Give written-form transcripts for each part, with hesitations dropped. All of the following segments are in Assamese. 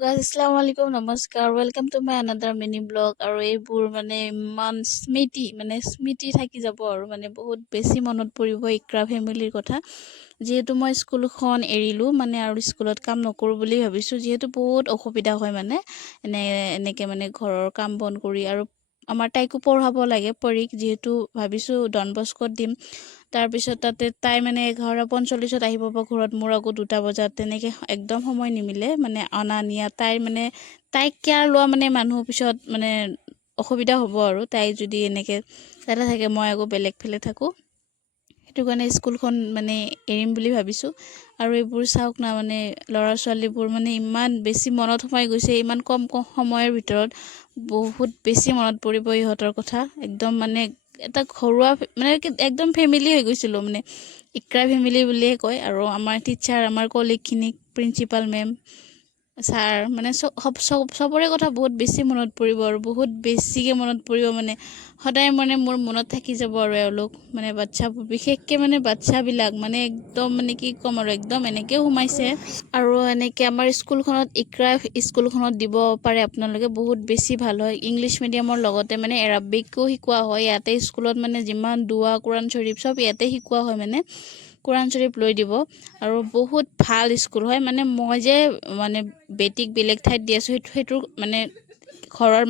guys, Assalamualaikum, Namaskar. Welcome to my another mini blog. আৰু এইবোৰ মানে ইমান স্মৃতি থাকি যাব আৰু মানে বহুত বেছি মনত পৰিব ইকৰা ফেমিলিৰ কথা। যেহেতু মই স্কুলখন এৰিলো মানে আৰু স্কুলত কাম নকৰো বুলি ভাবিছো, যেহেতু বহুত অসুবিধা হয় মানে এনেকে মানে ঘৰৰ কাম বন কৰি আৰু আমাৰ তাইকো পঢ়াব লাগে পৰীক, যেহেতু ভাবিছো ডন বস্কোত দিম। তাৰপিছত তাতে তাই মানে 11:45 আহিব পাব ঘৰত, মোৰ আকৌ 2টা বজাত, তেনেকৈ একদম সময় নিমিলে মানে অনা নিয়া। তাইৰ মানে তাইক কেয়াৰ লোৱা মানে মানুহ পিছত মানে অসুবিধা হ'ব আৰু তাই যদি এনেকৈ তাতে থাকে, মই আকৌ বেলেগ ফালে থাকোঁ। সেইটো কাৰণে স্কুলখন মানে এৰিম বুলি ভাবিছোঁ। আৰু এইবোৰ চাওক না, মানে ল'ৰা ছোৱালীবোৰ মানে ইমান বেছি মনত সোমাই গৈছে, ইমান কম সময়ৰ ভিতৰত বহুত বেছি মনত পৰিব ইহঁতৰ কথা। একদম মানে এটা ঘৰুৱা মানে একদম ফেমিলি হৈ গৈছিলোঁ, মানে ইকৰা ফেমিলি বুলিয়ে কয়। আৰু আমাৰ টিচাৰ, আমাৰ কলিগখিনিক, প্ৰিন্সিপাল মেম, ছাৰ, মানে চবৰে কথা বহুত বেছি মনত পৰিব আৰু বহুত বেছিকৈ মনত পৰিব। মানে সদায় মানে মোৰ মনত থাকি যাব আৰু এওঁলোক মানে বাচ্চাবোৰ, বিশেষকৈ মানে বাচ্চাবিলাক মানে একদম মানে কি ক'ম আৰু একদম এনেকৈ সোমাইছে। আৰু এনেকৈ আমাৰ স্কুলখনত ইকৰা স্কুলখনত দিব পাৰে আপোনালোকে, বহুত বেছি ভাল হয়। ইংলিছ মিডিয়ামৰ লগতে মানে এৰাবিকো শিকোৱা হয় ইয়াতে স্কুলত, মানে যিমান দুৱা, কোৰাণ শ্বৰীফ চব ইয়াতে শিকোৱা হয়। মানে কোৰাণ শ্বৰীফ লৈ দিব আৰু বহুত ভাল স্কুল হয়। মানে মই যে মানে বেটিক বেলেগ ঠাইত দি আছোঁ, সেইটো মানে ঘৰৰ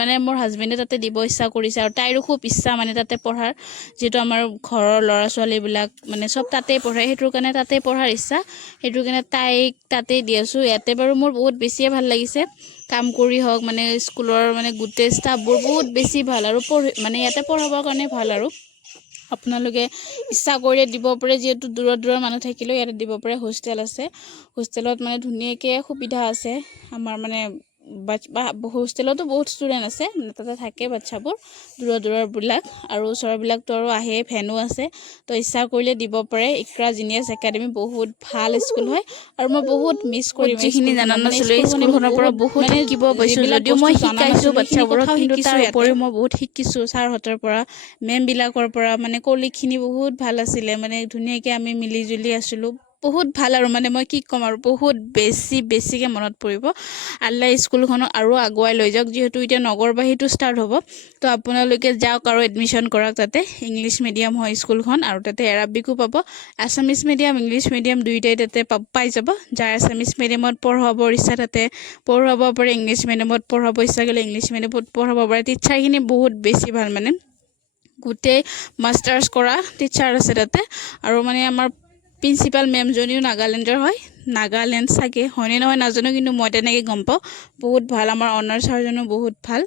মানে মোৰ হাজবেণ্ডে তাতে দিব ইচ্ছা কৰিছে আৰু তাইৰো খুব ইচ্ছা মানে তাতে পঢ়াৰ, যিহেতু আমাৰ ঘৰৰ ল'ৰা ছোৱালীবিলাক মানে চব তাতেই পঢ়ে, সেইটোৰ কাৰণে তাতেই পঢ়াৰ ইচ্ছা, সেইটোৰ কাৰণে তাইক তাতেই দি আছোঁ। ইয়াতে বাৰু মোৰ বহুত বেছিয়ে ভাল লাগিছে কাম কৰি হওক, মানে স্কুলৰ মানে গোটেই ষ্টাফবোৰ বহুত বেছি ভাল আৰু মানে ইয়াতে পঢ়াবৰ কাৰণে ভাল। আৰু আপোনালোকে ইচ্ছা কৰিলে দিব পাৰে, যিহেতু দূৰৰ মানুহ থাকিলেও ইয়াতে দিব পাৰে। হোষ্টেল আছে, হোষ্টেলত মানে ধুনীয়াকৈ সুবিধা আছে। আমাৰ মানে হোষ্টেলতো বহুত ষ্টুডেণ্ট আছে, তাতে থাকে বাচ্চাবোৰ দূৰৰবিলাক, আৰু ওচৰবিলাকতো আৰু আহে, ভেনো আছে। তো ইচ্ছা কৰিলে দিব পাৰে। ইকৰা জিনিয়াছ একাডেমি বহুত ভাল স্কুল হয় আৰু মই বহুত মিছ কৰিম যিখিনি জানা নাছিলোঁ। এই স্কুলখনৰ পৰা বহুত শিকিব পাইছোঁ, যদিও মই শিকাইছোঁ বাচ্চাবোৰক, কিন্তু তাৰ উপৰিও মই বহুত শিকিছোঁ ছাৰহঁতৰ পৰা, মেমবিলাকৰ পৰা। মানে কলিগখিনি বহুত ভাল আছিলে, মানে ধুনীয়াকৈ আমি মিলি জুলি আছিলোঁ, বহুত ভাল। আৰু মানে মই কি ক'ম আৰু বহুত বেছিকৈ মনত পৰিব। আল্লাহ স্কুলখনক আৰু আগুৱাই লৈ যাওক, যিহেতু এতিয়া নগৰবাহীটো ষ্টাৰ্ট হ'ব। তো আপোনালোকে যাওক আৰু এডমিশ্যন কৰক তাতে। ইংলিছ মিডিয়াম হয় স্কুলখন, আৰু তাতে এৰাবিকো পাব, আছামিছ মিডিয়াম, ইংলিছ মিডিয়াম দুয়োটাই তাতে পাই যাব। যাৰ আছামিছ মিডিয়ামত পঢ়াবৰ ইচ্ছা তাতে পঢ়াব পাৰে, ইংলিছ মিডিয়ামত পঢ়াব ইচ্ছা গ'লে ইংলিছ মিডিয়ামত পঢ়াব পাৰে। টিচাৰখিনি বহুত বেছি ভাল, মানে গোটেই মাষ্টাৰ্ছ কৰা টিচাৰ আছে তাতে। আৰু মানে আমাৰ প্ৰিন্সিপাল মেমজনীও নাগালেণ্ডৰ হয়, নাগালেণ্ড চাগে, হয়নে নহয় নাজানো, কিন্তু মই তেনেকৈ গম পাওঁ। বহুত ভাল, আমাৰ অনাৰ ছাৰজনো বহুত ভাল।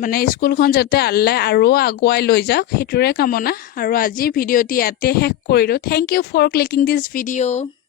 মানে স্কুলখন যাতে আল্লাই আৰু আগুৱাই লৈ যাওক, সেইটোৰে কামনা। আৰু আজি ভিডিঅ'টি ইয়াতে শেষ কৰিলোঁ। Thank you for clicking this video'.